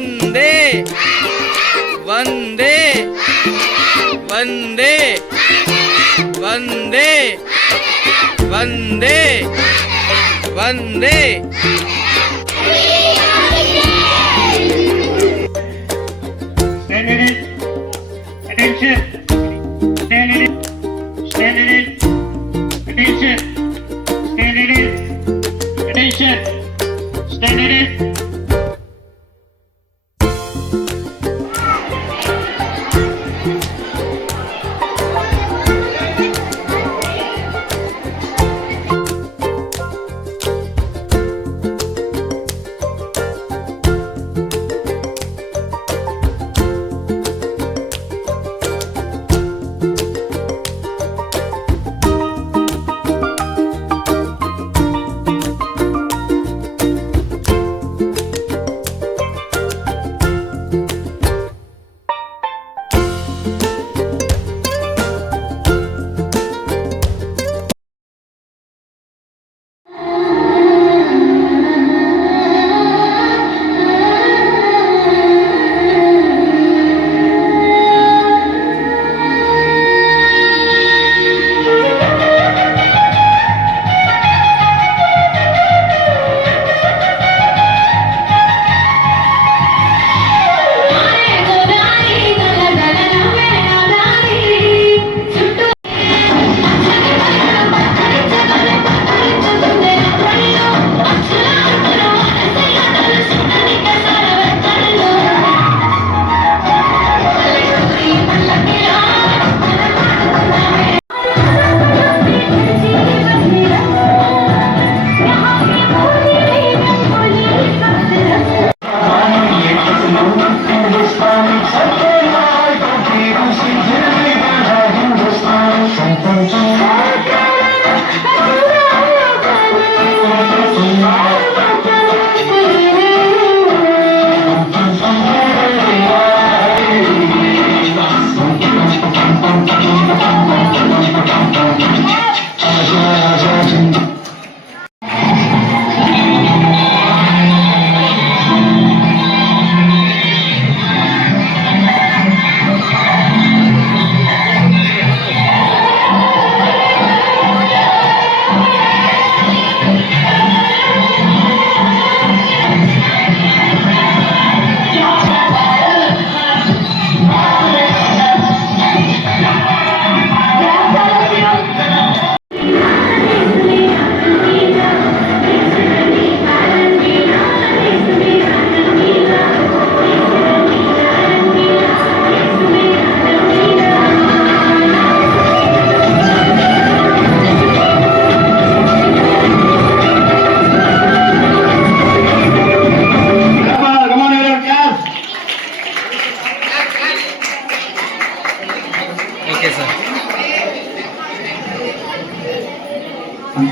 Vande Vande Vande Vande Vande Vande Attention! Stand it! Stand it! Attention! Stand it! Attention! Stand it!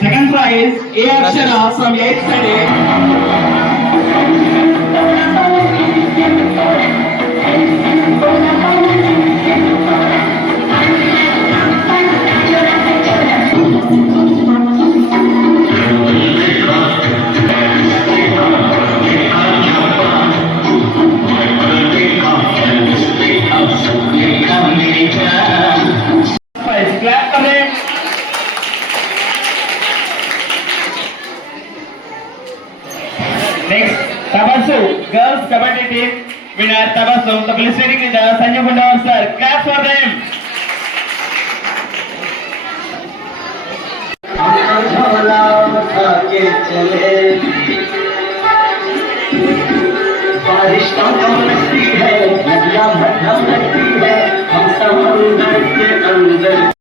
Second prize, A Akshara from 8th grade. Clap for them. Next, Tabasu, girls kabaddi team winner Tabasu. The glittering leader Sanjay Gundawar sir. Clap for them. बारिश कम लगती है, नदियाँ भटकम लगती है, हम सब अंदर के अंदर